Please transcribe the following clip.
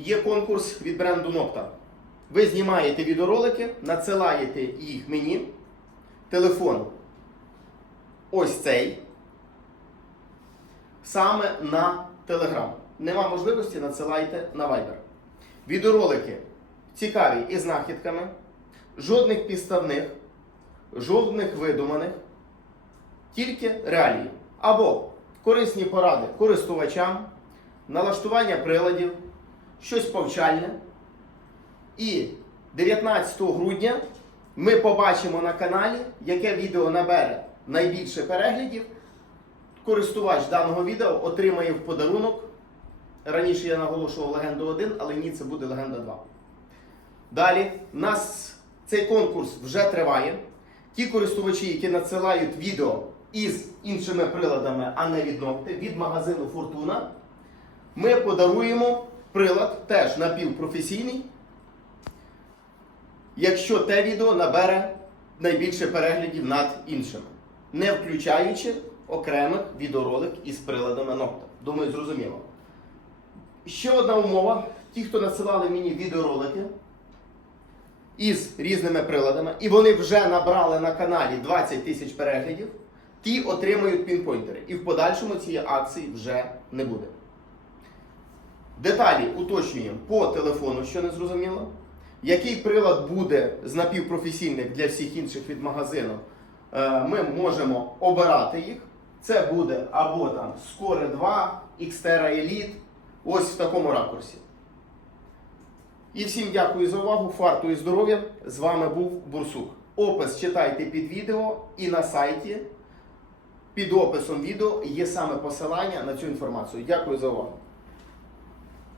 є конкурс від бренду Nocta. Ви знімаєте відеоролики, надсилаєте їх мені. Телефон ось цей. Саме на Telegram. Нема можливості, надсилайте на Viber. Відеоролики цікаві і знахідками, жодних підставних, жодних видуманих, тільки реалії. Або корисні поради користувачам, налаштування приладів, щось повчальне. І 19 грудня ми побачимо на каналі, яке відео набере найбільше переглядів. Користувач даного відео отримає в подарунок. Раніше я наголошував легенду 1, але ні, це буде легенда 2. Далі, нас цей конкурс вже триває. Ті користувачі, які надсилають відео із іншими приладами, а не від ногти, від магазину Фортуна, ми подаруємо прилад теж напівпрофесійний, якщо те відео набере найбільше переглядів над іншими, не включаючи окремих відеоролик із приладами ногта. Думаю, зрозуміло. Ще одна умова: ті, хто надсилали мені відеоролики із різними приладами, і вони вже набрали на каналі 20 тисяч переглядів, ті отримують пінпойнтери. І в подальшому цієї акції вже не буде. Деталі уточнюємо по телефону, що не зрозуміло. Який прилад буде з напівпрофесійних для всіх інших від магазину, е, ми можемо обирати їх. Це буде або там Score 2, Xterra Elite, ось в такому ракурсі. І всім дякую за увагу, фарту і здоров'я. З вами був Бурсук. Опис читайте під відео і на сайті. Під описом відео є саме посилання на цю інформацію. Дякую за увагу.